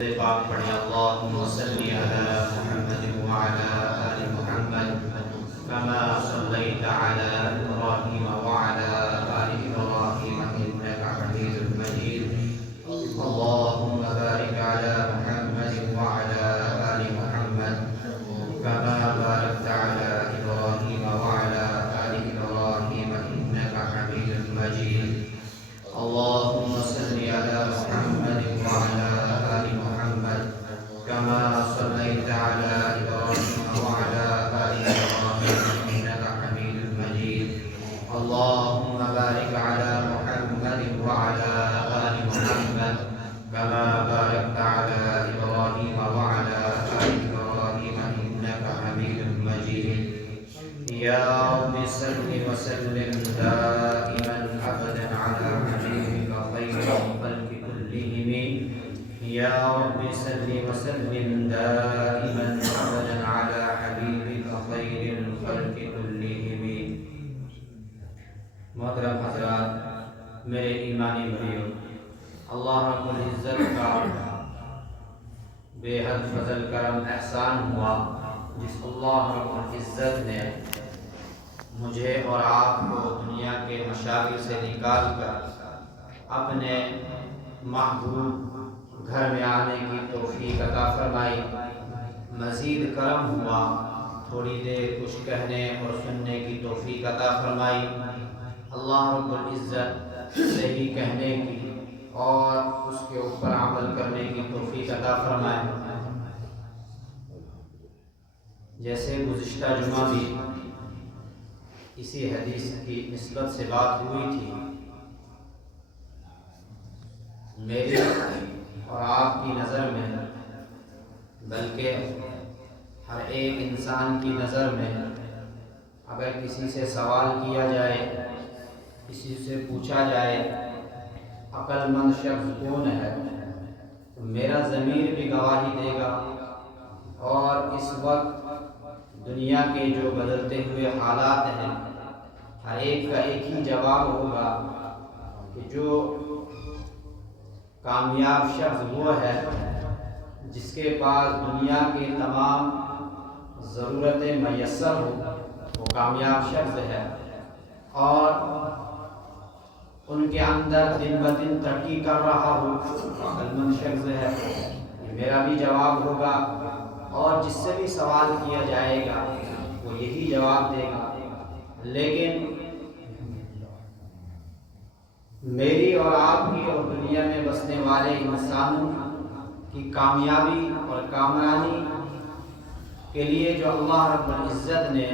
پاک پڑھیں اللہم صلی علی محمد وعلی آل محمد كما صلیت علی ابراہیم وعلی آل ابراہیم انک حمید مجید اللہم بارک علی محمد وعلی آل محمد كما بارکت علی ابراہیم وعلی آل ابراہیم انک حمید مجید اللہم صلی علی محمد وعلی كما صليت على إبراهيم وعلى آل إبراهيم إنك حميد مجيد اللهم بارك على محمد وعلى آل محمد كما باركت على إبراهيم وعلى آل إبراهيم إنك حميد مجيد يا رب صل وسلم دائما أبدا على حبيبك خير الخلق كلهم يا رب صل وسلم دائما ابدا على حبيبك خير الخلق كلهم. محترم حضرات، میرے ایمانی بھائیوں، اللہ رب العزت کا بے حد فضل کرم احسان ہوا جس اللہ رب العزت نے مجھے اور آپ کو دنیا کے مشاغل سے نکال کر اپنے محبوب گھر میں آنے کی توفیق عطا فرمائی. مزید کرم ہوا تھوڑی دیر کچھ کہنے اور سننے کی توفیق عطا فرمائی. اللہ رب العزت صحیح کہنے کی اور اس کے اوپر عمل کرنے کی توفیق عطا فرمائے. جیسے گزشتہ جمعہ بھی اسی حدیث کی نسبت سے بات ہوئی تھی، میری اور آپ کی نظر میں، بلکہ ہر ایک انسان کی نظر میں، اگر کسی سے سوال کیا جائے، کسی سے پوچھا جائے عقل مند شخص کون ہے، تو میرا ضمیر بھی گواہی دے گا. اور اس وقت دنیا کے جو بدلتے ہوئے حالات ہیں، ہر ایک کا ایک ہی جواب ہوگا کہ جو کامیاب شخص وہ ہے جس کے پاس دنیا کے تمام ضرورتیں میسر ہو، وہ کامیاب شخص ہے. اور ان کے اندر دن بدن ترقی کر رہا ہو، عقل مند شخص ہے. یہ میرا بھی جواب ہوگا، اور جس سے بھی سوال کیا جائے گا وہ یہی جواب دے گا. لیکن میری اور آپ کی اور دنیا میں بسنے والے انسانوں کی کامیابی اور کامرانی کے لیے جو اللہ رب العزت نے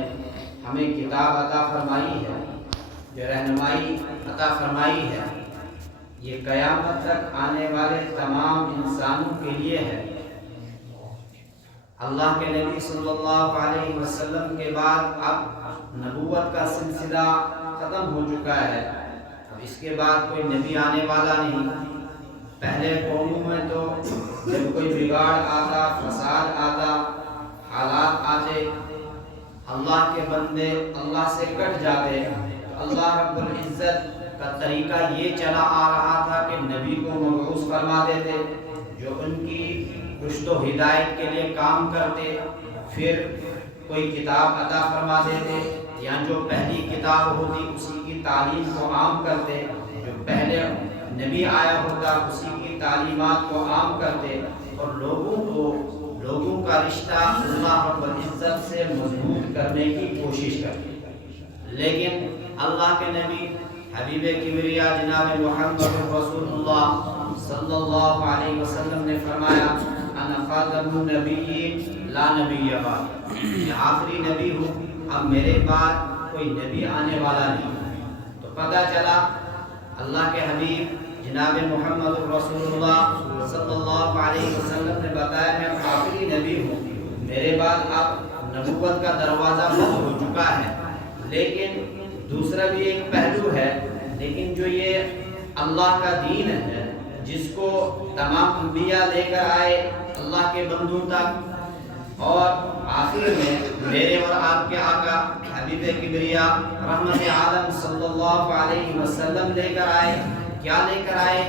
ہمیں کتاب عطا فرمائی ہے، جو رہنمائی عطا فرمائی ہے، یہ قیامت تک آنے والے تمام انسانوں کے لیے ہے. اللہ کے نبی صلی اللہ علیہ وسلم کے بعد اب نبوت کا سلسلہ ختم ہو چکا ہے. اب اس کے بعد کوئی نبی آنے والا نہیں. پہلے قوموں میں تو جب کوئی بگاڑ آتا، فساد آتا، حالات آتے، اللہ کے بندے اللہ سے کٹ جاتے. اللہ رب العزت کا طریقہ یہ چلا آ رہا تھا کہ نبی کو مبعوث فرما دیتے جو ان کی رشد و ہدایت کے لیے کام کرتے. پھر کوئی کتاب عطا فرما دیتے، یا جو پہلی کتاب ہوتی اسی کی تعلیم کو عام کرتے. جو پہلے نبی آیا ہوتا اسی کی تعلیمات کو عام کرتے، اور لوگوں کا رشتہ اللہ رب العزت سے مضبوط کرنے کی کوشش کرتے. لیکن اللہ کے نبی حبیب کبریا جناب محمد رسول اللہ صلی اللہ علیہ وسلم نے فرمایا، انا خاتم النبیین لا نبی بعد، میں آخری نبی ہوں، اب میرے بعد کوئی نبی آنے والا نہیں. تو پتہ چلا اللہ کے حبیب جناب محمد رسول اللہ صلی اللہ علیہ وسلم نے بتایا میں آخری نبی ہوں، میرے بعد اب نبوت کا دروازہ بند ہو چکا ہے. لیکن دوسرا بھی ایک پہلو ہے، لیکن جو یہ اللہ کا دین ہے جس کو تمام انبیاء لے کر آئے اللہ کے بندوں تک، اور آخر میں میرے اور آپ کے آقا حبیب کبریا رحمت عالم صلی اللہ علیہ وسلم لے کر آئے. کیا لے کر آئے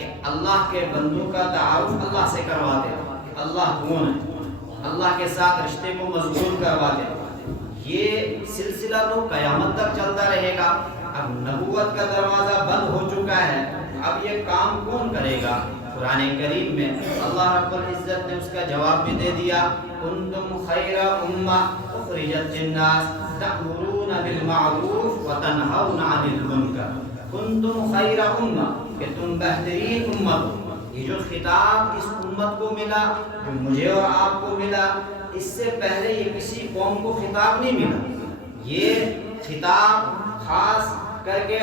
کہ اللہ کے بندوں کا تعارف اللہ سے کرواتے کہ اللہ کون ہے، اللہ کے ساتھ رشتے کو مضبوط کرواتے. یہ سلسلہ تو قیامت تک چلتا رہے گا. اب نبوت کا دروازہ بند ہو چکا ہے، اب یہ کام کون کرے گا؟ قرآن کریم میں اللہ رب العزت نے اس کا جواب بھی دے دیا، کنتم خیر امہ اخرجت للناس تأمرون بالمعروف وتنہون عن المنکر. کنتم خیر امہ، کہ تم بہترین امت ہو. یہ جو خطاب اس امت کو ملا، جو مجھے اور آپ کو ملا، اس سے پہلے یہ کسی قوم کو خطاب نہیں ملا. یہ خطاب خاص کر کے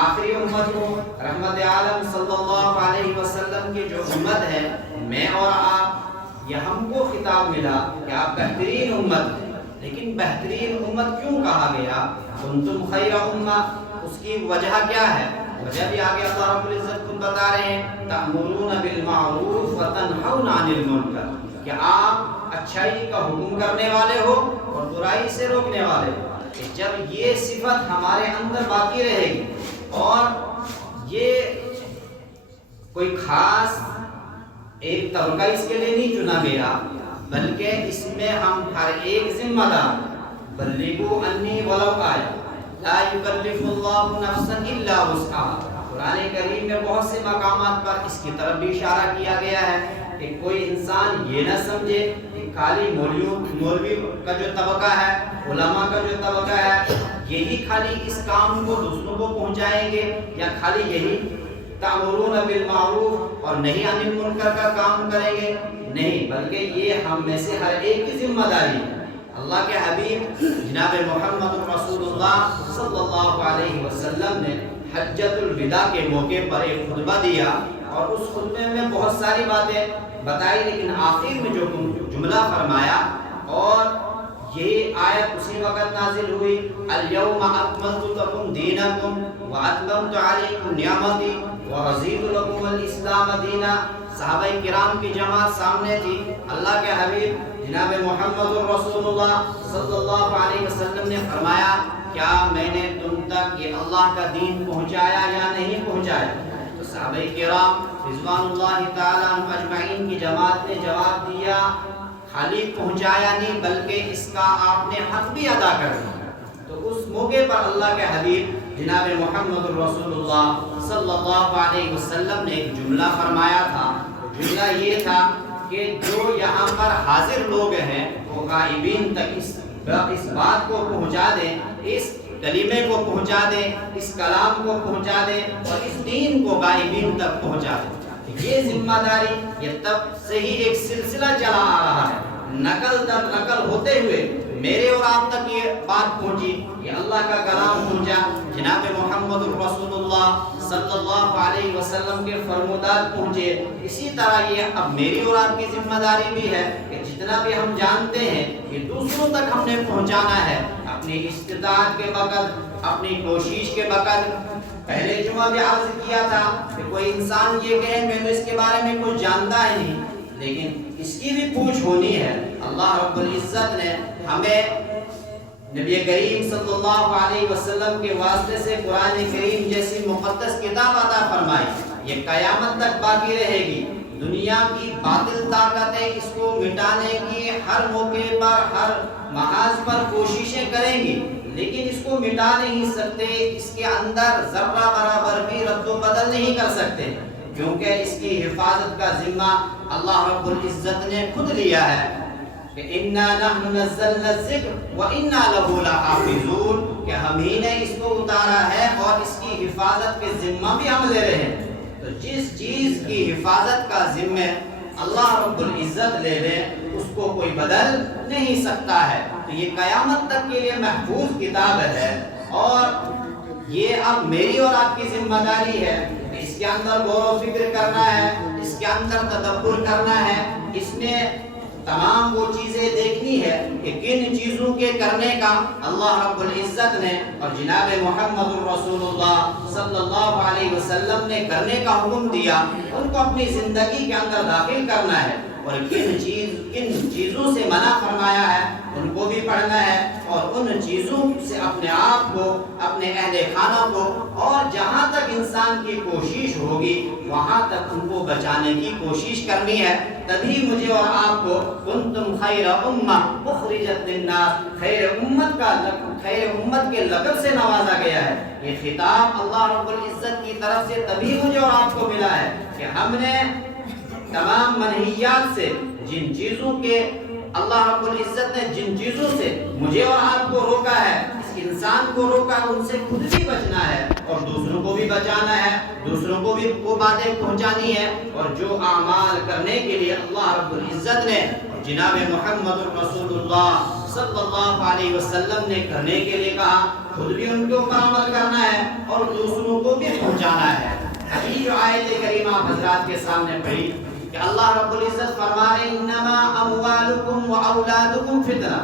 آخری امت کو، رحمت عالم صلی اللہ علیہ وسلم کی جو امت ہے، میں اور آپ، یہ ہم کو خطاب ملا کہ آپ بہترین امت ہیں. لیکن بہترین امت کیوں کہا گیا؟ کنتم خیر امہ، اس کی وجہ کیا ہے؟ وجہ بھی آگے اللہ رب العزت خود بتا رہے ہیں، تأمرون بالمعروف وتنہون عن المنکر، کہ آپ اچھائی کا حکم کرنے والے ہو اور برائی سے روکنے والے ہو. جب یہ صفت ہمارے اندر باقی رہے گی، اور یہ کوئی خاص ایک طبقہ اس کے لیے نہیں چنا گیا، بلکہ اس میں ہم ہر ایک ذمہ دار. بلغوا انی ولو آیہ، لا یکلف اللہ نفسا الا وسعہا. قرآن کریم میں بہت سے مقامات پر اس کی طرف بھی اشارہ کیا گیا ہے کہ کوئی انسان یہ نہ سمجھے کہ خالی مولوی کا جو طبقہ ہے، علماء کا جو طبقہ ہے، یہی خالی اس کام کو دوسروں کو پہنچائیں گے، یا خالی یہی تأمرون بالمعروف اور نہیں عن المنکر کا کام کریں گے. نہیں، بلکہ یہ ہم میں سے ہر ایک کی ذمہ داری ہے. اللہ کے حبیب جناب محمد رسول اللہ صلی اللہ علیہ وسلم نے حجۃ الوداع کے موقع پر ایک خطبہ دیا، اور اس خطبے میں بہت ساری باتیں بتائی، لیکن آخر میں جو جملہ فرمایا، اور یہ آیت اسی وقت نازل ہوئی، الیوم اکملت لکم دینکم واتممت علیکم نعمتی ورضیت لکم الاسلام دینا. صحابہ کرام کی جماعت سامنے تھی. اللہ کے حبیب جناب محمد رسول اللہ صلی اللہ علیہ وسلم نے فرمایا، کیا میں نے تم تک یہ اللہ کا دین پہنچایا یا نہیں پہنچایا؟ تو صحابہ کرام رضوان اللہ تعالیٰ عنہ اجمعین کی جماعت نے جواب دیا، خالی پہنچایا نہیں بلکہ اس کا آپ نے حق بھی ادا کر دیا. تو اس موقع پر اللہ کے حبیب جناب محمد رسول اللہ صلی اللہ علیہ وسلم نے ایک جملہ فرمایا تھا. جملہ یہ تھا کہ جو یہاں پر حاضر لوگ ہیں وہ غائبین تک اس بات کو پہنچا دیں، اس کلمے کو پہنچا دیں، اس کلام کو پہنچا دیں، اور اس دین کو غائبین تک پہنچا دیں. یہ ذمہ داری یہ تب سے ہی ایک سلسلہ چلا آ رہا ہے، نقل در نقل ہوتے ہوئے میرے اور آپ تک یہ بات پہنچی کہ اللہ کا کلام پہنچا، جناب محمد رسول اللہ صلی اللہ علیہ وسلم کے فرمودات پہنچے. اسی طرح یہ اب میری اور آپ کی ذمہ داری بھی ہے کہ جتنا بھی ہم جانتے ہیں یہ دوسروں تک ہم نے پہنچانا ہے، اپنی استطاعت کے وقت، اپنی کوشش کے وقت. پہلے جمعہ بھی عرض کیا تھا کہ کوئی انسان یہ کہے میں تو اس کے بارے میں کچھ جانتا ہی نہیں، لیکن اس کی بھی پوچھ ہونی ہے. اللہ رب العزت نے ہمیں نبی کریم صلی اللہ علیہ وسلم کے واسطے سے قرآن کریم جیسی مقدس کتاب عطا فرمائی. یہ قیامت تک باقی رہے گی. دنیا کی باطل طاقتیں اس کو مٹانے کی ہر موقع پر، ہر محاذ پر کوششیں کریں گی، لیکن اس کو مٹا نہیں سکتے. اس کے اندر ذرہ برابر بھی رد و بدل نہیں کر سکتے، کیونکہ اس کی حفاظت کا ذمہ اللہ رب العزت نے خود لیا ہے کہ اِنَّا نَحْنُ نَزَّلْنَا الذِّكْرَ وَإِنَّا لَهُ لَحَافِظُونَ، کہ ہم ہی نے اس کو اتارا ہے اور اس کی حفاظت کے ذمہ بھی ہم لے رہے ہیں. تو جس چیز کی حفاظت کا ذمہ اللہ رب العزت لے لے اس کو کوئی بدل نہیں سکتا ہے. تو یہ قیامت تک کے لیے محفوظ کتاب ہے، اور یہ اب میری اور آپ کی ذمہ داری ہے کہ اس کے اندر غور و فکر کرنا ہے، اس کے اندر تدبر کرنا ہے، اس میں تمام وہ چیزیں دیکھنی ہے کہ کن چیزوں کے کرنے کا اللہ رب العزت نے اور جناب محمد رسول اللہ صلی اللہ علیہ وسلم نے کرنے کا حکم دیا، ان کو اپنی زندگی کے اندر داخل کرنا ہے، اور کن چیزوں سے منع فرمایا ہے ان کو بھی پڑھنا ہے، اور ان چیزوں سے اپنے آپ کو، اپنے اہل خانہ کو، اور جہاں تک انسان کی کوشش ہوگی وہاں تک ان کو بچانے کی کوشش کرنی ہے۔ تبھی مجھے اور آپ کو کنتم خیر امہ اخرجت للناس، خیر امت کے لقب سے نوازا گیا ہے۔ یہ خطاب اللہ رب العزت کی طرف سے تبھی مجھے اور آپ کو ملا ہے کہ ہم نے تمام منہیات سے، جن چیزوں کے اللہ رب العزت نے جن چیزوں سے مجھے اور آپ کو روکا ہے، اس انسان کو روکا ہے، ان سے خود بھی بچنا ہے اور دوسروں کو بھی بچانا ہے، دوسروں کو بھی وہ باتیں پہنچانی ہے، اور جو اعمال کرنے کے لیے اللہ رب العزت نے جناب محمد رسول اللہ صلی اللہ علیہ وسلم نے کرنے کے لیے کہا، خود بھی ان کے اوپر عمل کرنا ہے اور دوسروں کو بھی پہنچانا ہے۔ ابھی جو آیت کریمہ حضرات کے سامنے پڑھی کہ اللہ رب العزت فرما رہے انما اموالکم و اولادکم فتنہ،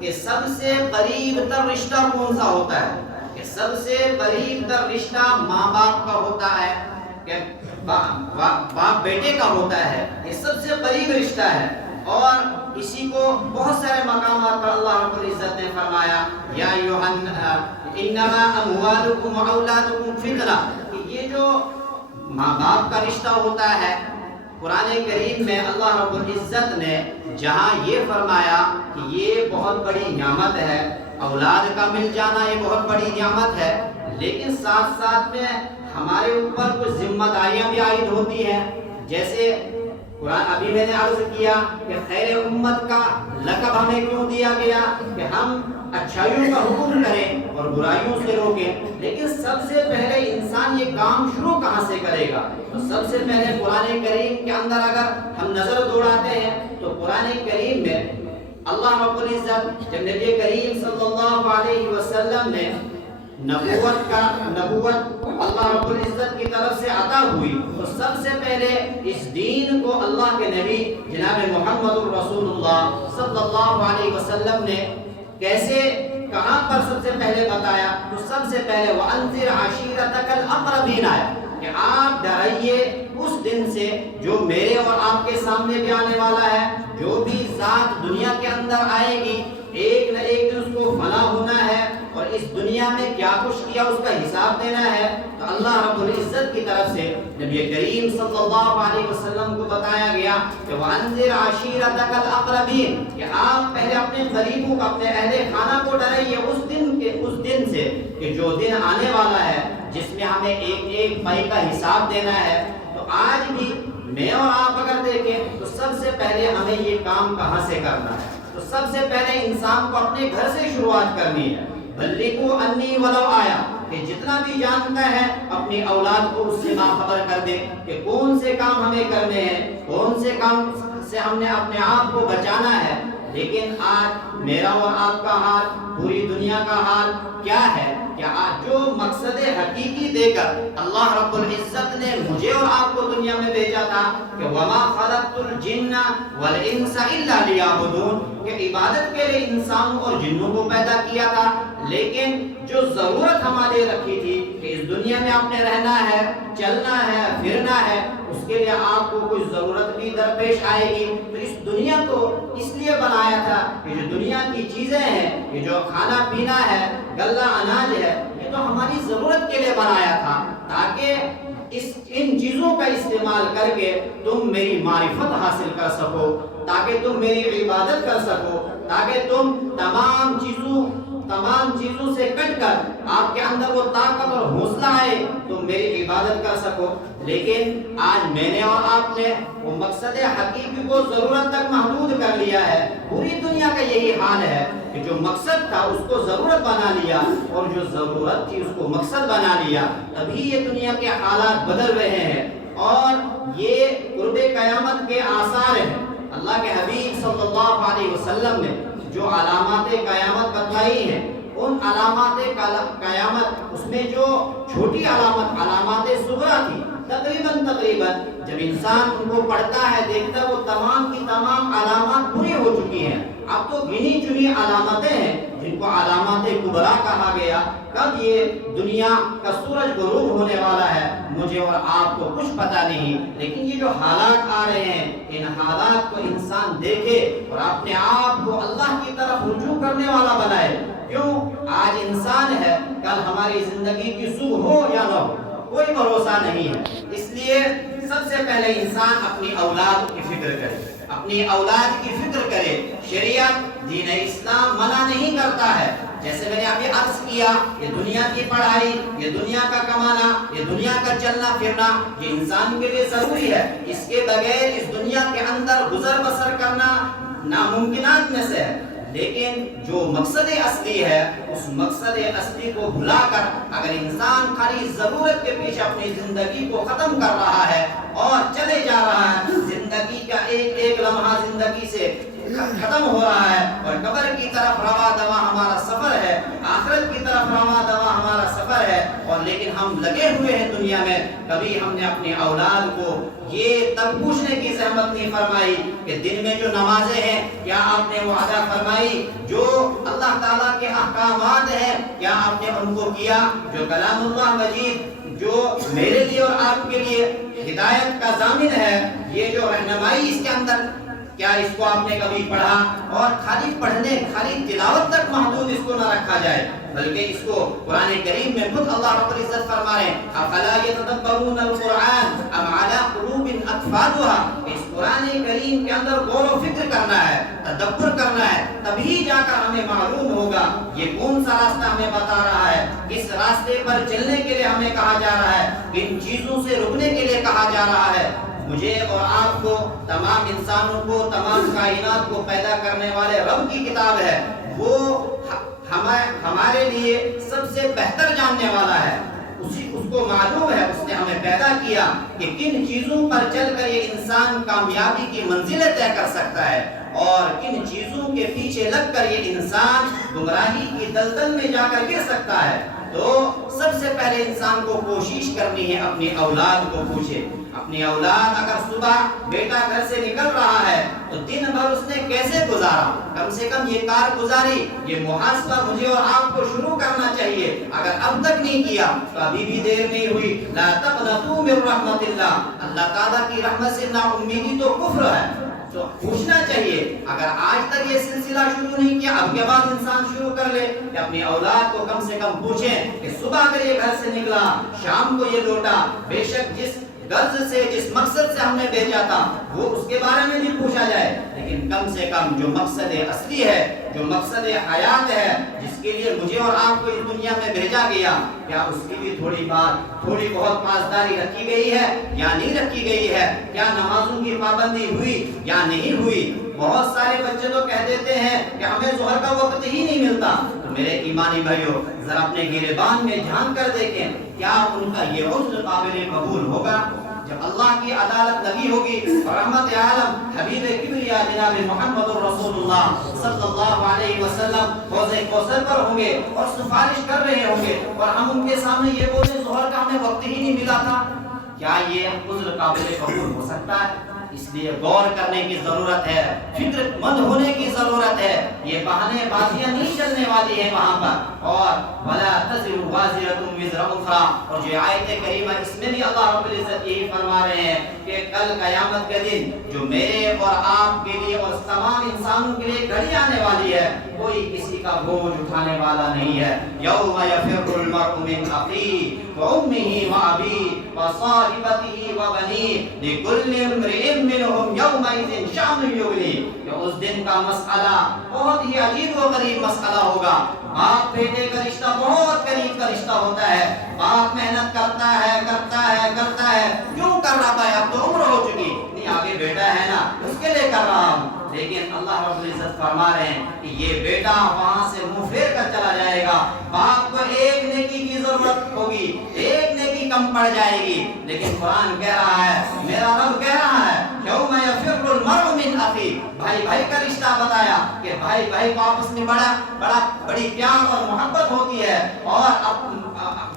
کہ سب سے قریب تر رشتہ کون سا ہوتا ہے؟ کہ سب سے قریب تر رشتہ ماں باپ کا ہوتا ہے، کہ باپ بیٹے کا ہوتا ہے، یہ سب سے قریب رشتہ ہے۔ اور اسی کو بہت سارے مقامات پر اللہ رب العزت نے فرمایا یا انما اموالکم و اولادکم فتنہ، کہ یہ جو ماں باپ کا رشتہ ہوتا ہے، قرآن کریم میں اللہ رب العزت نے جہاں یہ فرمایا کہ یہ بہت بڑی نعمت ہے، اولاد کا مل جانا یہ بہت بڑی نعمت ہے، لیکن ساتھ ساتھ میں ہمارے اوپر کچھ ذمہ داریاں بھی عائد ہوتی ہیں۔ جیسے قرآن ابھی میں نے عرض کیا کہ خیر امت کا لقب ہمیں کیوں دیا گیا کہ ہم اچھائیوں کا حکم کریں اور برائیوں سے روکیں، لیکن سب سے پہلے انسان یہ کام شروع کہاں سے کرے گا؟ تو سب سے پہلے قرآن کریم کے اندر اگر ہم نظر دوڑاتے ہیں تو قرآن کریم میں اللہ رب العزت جب نبی کریم صلی اللہ علیہ وسلم نے نبوت اللہ رب العزت کی طرف سے عطا ہوئی، تو سب سے پہلے اس دین کو اللہ کے نبی جناب محمد رسول اللہ صلی اللہ علیہ وسلم نے کیسے، کہاں پر سب سے پہلے بتایا؟ تو سب سے پہلے وَأَنذِرْ عَشِيرَتَكَ الْأَقْرَبِينَ آیا کہ آپ ڈرائیے اس دن سے جو میرے اور آپ کے سامنے بھی آنے والا ہے، جو بھی ذات دنیا کے اندر آئے گی ایک نہ ایک دن اس کو فنا ہونا ہے، اور اس دنیا میں کیا کچھ کیا اس کا حساب دینا ہے۔ تو اللہ رب العزت کی طرف سے نبی کریم صلی اللہ علیہ وسلم کو بتایا گیا کہ وَأَنذِرْ عَشِيرَتَكَ الْأَقْرَبِينَ، کہ آپ پہلے اپنے قریبوں کو، اپنے اہل خانہ کو ڈرائیے اس دن سے کہ جو دن آنے والا ہے جس میں ہمیں ایک ایک پائی کا حساب دینا ہے۔ تو آج بھی میں اور آپ اگر دیکھیں تو سب سے پہلے ہمیں یہ کام کہاں سے کرنا ہے؟ تو سب سے پہلے انسان کو اپنے گھر سے شروعات کرنی ہے۔ بلغوا انی ولو آیا، کہ جتنا بھی جانتا ہے اپنی اولاد کو اس سے باخبر کر دے کہ کون سے کام ہمیں کرنے ہیں، کون سے کام سے ہم نے اپنے آپ کو بچانا ہے۔ لیکن آج میرا اور آپ کا حال، پوری دنیا کا حال کیا ہے کہ آج جو مقصد حقیقی دے کر اللہ رب العزت نے مجھے اور آپ کو دنیا میں بھیجا تھا کہ وَمَا خَلَقْتُ الْجِنَّ وَالْإِنسَ إِلَّا لِيَعْبُدُونَ، کہ عبادت کے لیے انسانوں اور جنوں کو پیدا کیا تھا، لیکن جو ضرورت ہمارے رکھی تھی کہ اس دنیا میں آپ نے رہنا ہے، چلنا ہے، پھرنا ہے، اس کے لیے آپ کو کوئی ضرورت بھی درپیش آئے گی۔ تو اس دنیا کو اس لیے بنایا تھا کہ جو دنیا کی چیزیں ہیں، یہ جو کھانا پینا ہے، غلہ اناج ہے، یہ تو ہماری ضرورت کے لیے بنایا تھا تاکہ ان چیزوں کا استعمال کر کے تم میری معرفت حاصل کر سکو، تاکہ تم میری عبادت کر سکو، تاکہ تم تمام چیزوں سے کٹ کر آپ کے اندر وہ طاقت اور حوصلہ آئے تم میری عبادت کر سکو۔ لیکن آج میں نے اور آپ نے وہ مقصد حقیقی کو ضرورت تک محدود کر لیا ہے۔ پوری دنیا کا یہی حال ہے کہ جو مقصد تھا اس کو ضرورت بنا لیا، اور جو ضرورت تھی اس کو مقصد بنا لیا۔ ابھی یہ دنیا کے حالات بدل رہے ہیں اور یہ قرب قیامت کے آثار ہیں۔ اللہ کے حبیب صلی اللہ علیہ وسلم نے جو علامات قیامت بتائی ہیں، ان علامات قیامت اس میں جو چھوٹی علامات صغریٰ تھی، تقریباً جب انسان ان کو پڑھتا ہے، دیکھتا ہے، وہ تمام کی تمام علامات پوری ہو چکی ہیں۔ اب تو گنی چنی علامتیں ہیں جن کو علامات کبریٰ کہا گیا، کب یہ دنیا کا سورج غروب ہونے والا ہے مجھے اور آپ کو کچھ پتہ نہیں، لیکن یہ جو حالات آ رہے ہیں ان حالات کو انسان دیکھے اور اپنے آپ کو اللہ کی طرف رجوع کرنے والا بنائے۔ کیوں؟ آج انسان ہے، کل ہماری زندگی کی صبح ہو یا نہ ہو کوئی بھروسہ نہیں ہے۔ اس لیے سب سے پہلے انسان اپنی اولاد کی فکر کرے، اپنی اولاد کی فکر کرے۔ شریعت دین اسلام منع نہیں کرتا ہے، جیسے میں نے ابھی عرض کیا، یہ دنیا کی پڑھائی، یہ دنیا کا کمانا، یہ دنیا کا چلنا پھرنا، یہ انسان کے لیے ضروری ہے۔ اس کے بغیر اس دنیا کے اندر گزر بسر کرنا ناممکنات میں سے ہے، لیکن جو مقصد اصلی ہے اس مقصد اصلی کو بھلا کر اگر انسان خالی ضرورت کے پیچھے اپنی زندگی کو ختم کر رہا ہے اور چلے جا رہا ہے، زندگی کا ایک ایک لمحہ زندگی سے ختم ہو رہا ہے اور قبر کی طرف رواں دواں ہمارا سفر ہے، آخرت کی طرف رواں دواں ہمارا سفر ہے، اور لیکن ہم لگے ہوئے ہیں دنیا میں۔ کبھی ہم نے اپنی اولاد کو یہ تب پوچھنے کی زحمت نہیں فرمائی کہ دن میں جو نمازیں ہیں کیا آپ نے وہ ادا فرمائی، جو اللہ تعالیٰ کے احکامات ہیں کیا آپ نے ان کو کیا، جو کلام اللہ مجید جو میرے لیے اور آپ کے لیے ہدایت کا ضامن ہے، یہ جو رہنمائی اس کے اندر کیا اس کو آپ نے کبھی پڑھا؟ اور خالی پڑھنے خالی تلاوت تک محدود اس کو نہ رکھا جائے، بلکہ اس کو قرآن کریم میں خود اللہ رب العزت فرما رہے ہیں افلا یتدبرون القرآن ام علی قلوب اقفالها۔ اس قرآن کریم کے اندر غور و فکر کرنا ہے، تدبر کرنا ہے، تبھی جا کر ہمیں معلوم ہوگا یہ کون سا راستہ ہمیں بتا رہا ہے، کس راستے پر چلنے کے لیے ہمیں کہا جا رہا ہے، کن چیزوں سے رکنے کے لیے کہا جا رہا ہے۔ مجھے اور آپ کو، تمام انسانوں کو، تمام کائنات کو پیدا کرنے والے رب کی کتاب ہے، وہ ہمارے لیے سب سے بہتر جاننے والا ہے، اس کو معلوم ہے، اس نے ہمیں پیدا کیا کہ کن چیزوں پر چل کر یہ انسان کامیابی کی منزلیں طے کر سکتا ہے اور کن چیزوں کے پیچھے لگ کر یہ انسان گمراہی کی دلدل میں جا کر گر سکتا ہے۔ تو سب سے پہلے انسان کو کوشش کرنی ہے اپنی اولاد کو پوچھے، اپنی اولاد اگر صبح بیٹا گھر سے نکل رہا ہے تو دن بھر اس نے کیسے گزارا، کم سے کم یہ کارگزاری، یہ محاسبہ مجھے اور آپ کو شروع کرنا چاہیے۔ اگر اب تک نہیں کیا تو ابھی بھی دیر نہیں ہوئی۔ لا تقنطوا من رحمت اللہ، اللہ تعالیٰ کی رحمت سے نا امیدی تو کفر ہے، تو پوچھنا چاہیے۔ اگر آج تک یہ سلسلہ شروع نہیں کیا، اب کے بعد انسان شروع کر لے کہ اپنی اولاد کو کم سے کم پوچھیں کہ صبح اگر یہ گھر سے نکلا، شام کو یہ لوٹا، بے شک جس غرض سے، جس مقصد سے ہم نے بھیجا تھا وہ اس کے بارے میں بھی پوچھا جائے، لیکن کم سے کم جو مقصد اصلی ہے، جو مقصد حیات ہے، جس کے لیے مجھے اور آپ کو اس دنیا میں بھیجا گیا، کیا اس کی بھی تھوڑی بہت پاسداری رکھی گئی ہے یا نہیں رکھی گئی ہے؟ کیا نمازوں کی پابندی ہوئی یا نہیں ہوئی؟ بہت سارے بچے تو کہہ دیتے ہیں کہ ہمیں ظہر کا وقت ہی نہیں ملتا۔ تو میرے ایمانی بھائیوں، ذرا اپنے گریبان میں جھانک کر دیکھیں، کیا ان کا یہ عذر قابل قبول ہوگا؟ جب اللہ کی عدالت لگی ہوگی اور رحمت عالم حبیب کبریا جناب محمد رسول اللہ صلی اللہ علیہ وسلم حوض کوثر پر ہوں گے اور سفارش کر رہے ہوں گے اور ہم ان کے سامنے یہ بولیں ظہر کا ہمیں وقت ہی نہیں ملا تھا، کیا یہ عذر قابل قبول ہو سکتا ہے؟ اس لیے غور کرنے کی ضرورت ہے، فکر مند ہونے کی ضرورت ہے۔ یہ بہانے بازیاں نہیں چلنے والی ہیں وہاں پر۔ اور وَلَا تَزِرُ وَازِرَةٌ وِزْرَ أُخْرَىٰ، اور جو آیت کریمہ اس میں بھی اللہ رب العزت یہی فرما رہے ہیں کہ کل قیامت کے دن جو میرے اور آپ کے لیے اور تمام انسانوں کے لیے گھڑی آنے والی ہے، کوئی کسی کا بوجھ اٹھانے والا نہیں ہے۔ يَوْمَ يَفِرُّ الْمَرْءُ مِنْ أَخِيهِ وَأُمِّهِ وَأَبِيهِ وَصَاحِبَتِهِ وَبَنِيهِ لِكُلِّ امْرِئٍ مِّنْهُمْ يَوْمَئِذٍ شَأْنٌ يُغْنِيهِ، کہ اس دن کا مسئلہ بہت ہی عجیب و غریب مسئلہ ہوگا۔ باپ بیٹے کا رشتہ بہت قریب کا رشتہ ہوتا ہے، باپ محنت کرتا ہے، کیوں کر رہا ہے؟ اب تو عمر ہو چکی، نہیں آگے بیٹا ہے نا اس کے لیے کر رہا ہوں، لیکن اللہ رب العزت فرما رہے ہیں کہ یہ بیٹا وہاں سے منہ پھیر کر چلا جائے گا۔ باپ کو ایک نیکی کی ضرورت ہوگی، ایک نیکی کم پڑ جائے گی، لیکن قرآن کہہ رہا ہے، میرا رب کہہ رہا ہے یوم یفر المرء من اخیہ، بھائی بھائی کا رشتہ بتایا کہ بھائی بھائی کو آپس میں بڑی پیار اور محبت ہوتی ہے، اور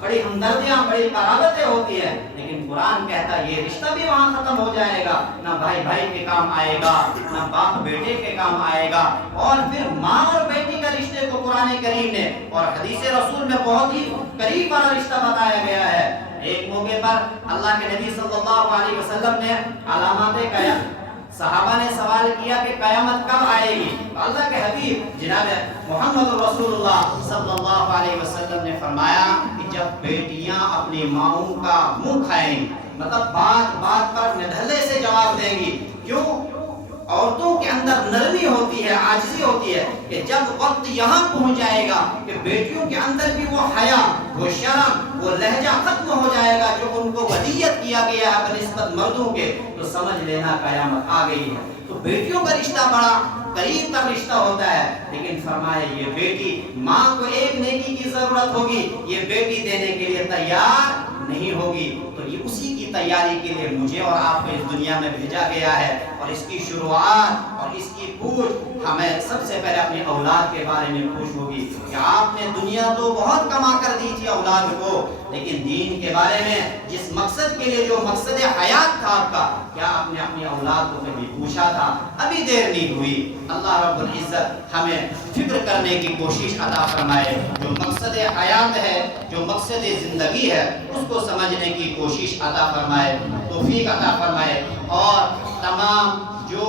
بڑی ہمدردیاں، بڑی قرابتیں ہوتی ہیں، لیکن قرآن کہتا ہے یہ رشتہ بھی وہاں ختم ہو جائے گا، نہ بھائی بھائی کے کام آئے گا، نہ باپ بیٹے کے کام آئے گا۔ اور پھر ماں اور بیٹی کا رشتے کو قرآن کریم نے اور حدیث رسول میں بہت ہی قریب والا رشتہ بتایا گیا ہے۔ ایک موقع پر اللہ کے نبی صلی اللہ علیہ وسلم نے علامات قیامت، صحابہ نے سوال کیا کہ قیامت کب آئے گی؟ اللہ کے حبیب جناب محمد رسول اللہ صلی اللہ علیہ وسلم نے فرمایا کہ جب بیٹیاں اپنی ماؤں کا منہ کھائیں گی، مطلب بات بات پر ندھلے سے جواب دیں گی۔ کیوں؟ عورتوں کے اندر نرمی ہوتی ہے، عاجزی ہوتی ہے کہ جب وقت یہاں پہنچ جائے گا کہ بیٹیوں کے اندر بھی وہ حیا، وہ شرم، وہ لہجہ ختم ہو جائے گا جو ان کو ودیت کیا گیا ہے بنسبت مردوں کے، تو سمجھ لینا قیامت آ گئی ہے۔ تو بیٹیوں کا رشتہ بڑا قریب تک رشتہ ہوتا ہے، لیکن فرمائے یہ بیٹی، ماں کو ایک نیکی کی ضرورت ہوگی، یہ بیٹی دینے کے لیے تیار نہیں ہوگی، تو یہ اسی کی تیاری کے لیے مجھے اور آپ کو اس دنیا میں بھیجا گیا ہے۔ اور اس کی شروعات اور اس کی پوچھ ہمیں سب سے پہلے اپنی اولاد کے بارے میں پوچھ ہوگی کہ آپ نے دنیا تو بہت کما کر دی تھی اولاد کو، لیکن دین کے بارے میں جس مقصد کے لیے جو مقصد حیات تھا آپ کا، کیا آپ نے اپنی اولاد کو کبھی پوچھا تھا؟ ابھی دیر نہیں ہوئی، اللہ رب العزت ہمیں فکر کرنے کی کوشش عطا فرمائے، جو مقصد حیات ہے، جو مقصد زندگی ہے، اس کو سمجھنے کی کوشش عطا فرمائے، توفیق عطا فرمائے۔ اور تمام جو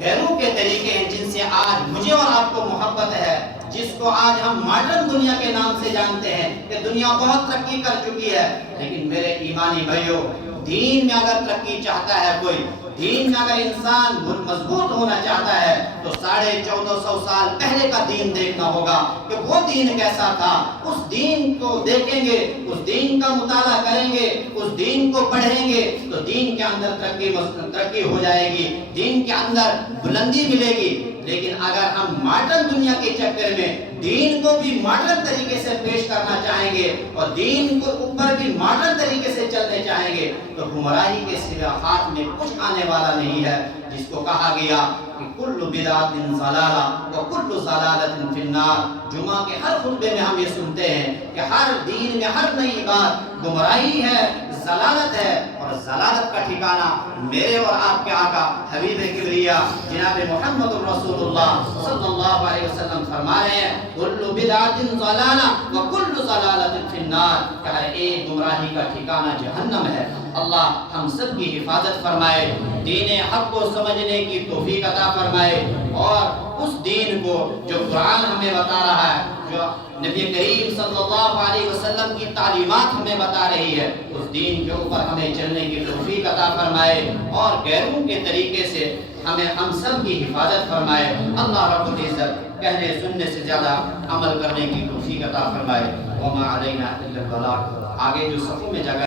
غیروں کے طریقے ہیں جن سے آج مجھے اور آپ کو محبت ہے، جس کو آج ہم ماڈرن دنیا کے نام سے جانتے ہیں کہ دنیا بہت ترقی کر چکی ہے، لیکن میرے ایمانی بھائیوں، دین میں اگر ترقی چاہتا ہے کوئی، دین میں اگر انسان مضبوط ہونا چاہتا ہے تو 1450 سال پہلے کا دین دیکھنا ہوگا کہ وہ دین کیسا تھا۔ اس دین کو دیکھیں گے، اس دین کا مطالعہ کریں گے، اس دین کو پڑھیں گے تو دین کے اندر ترقی ہو جائے گی، دین کے اندر بلندی ملے گی۔ لیکن اگر ہم ماڈرن دنیا کے چکر میں دین کو بھی ماڈرن طریقے سے پیش کرنا چاہیں گے اور دین کو اوپر بھی ماڈرن طریقے سے چلنے چاہیں گے تو گمراہی کے سوا ہاتھ میں کچھ آنے والا نہیں ہے، جس کو کہا گیا کہ کل بدعت ضلالہ وکل ضلالۃ فی النار۔ جمعہ کے ہر خطبے میں ہم یہ سنتے ہیں کہ ہر دین میں ہر نئی بات گمراہی ہے، ضلالت ہے، اور ضلالت کا ٹھکانہ میرے اور آپ کے آقا حبیب کبریا جناب محمد رسول اللہ صلی اللہ علیہ وسلم فرما رہے ہیں کل بدعت ضلالہ وکل ضلالۃ فی النار، کہ ہر ایک گمراہی کا ٹھکانہ جہنم ہے۔ اللہ ہم سب کی حفاظت فرمائے، دین حق کو سمجھنے کی توفیق عطا فرمائے، اور اس دین کو جو قرآن ہمیں بتا رہا ہے، جو نبی کریم صلی اللہ علیہ وسلم کی تعلیمات ہمیں بتا رہی ہے، اس دین کے اوپر ہمیں چلنے کی توفیق عطا فرمائے، اور غیروں کے طریقے سے ہم سب کی حفاظت فرمائے۔ اللہ رب العزت کہنے سننے سے زیادہ عمل کرنے کی توفیق عطا فرمائے۔ وما علینا الا البلاغ۔ آگے جو صفوں میں جگہ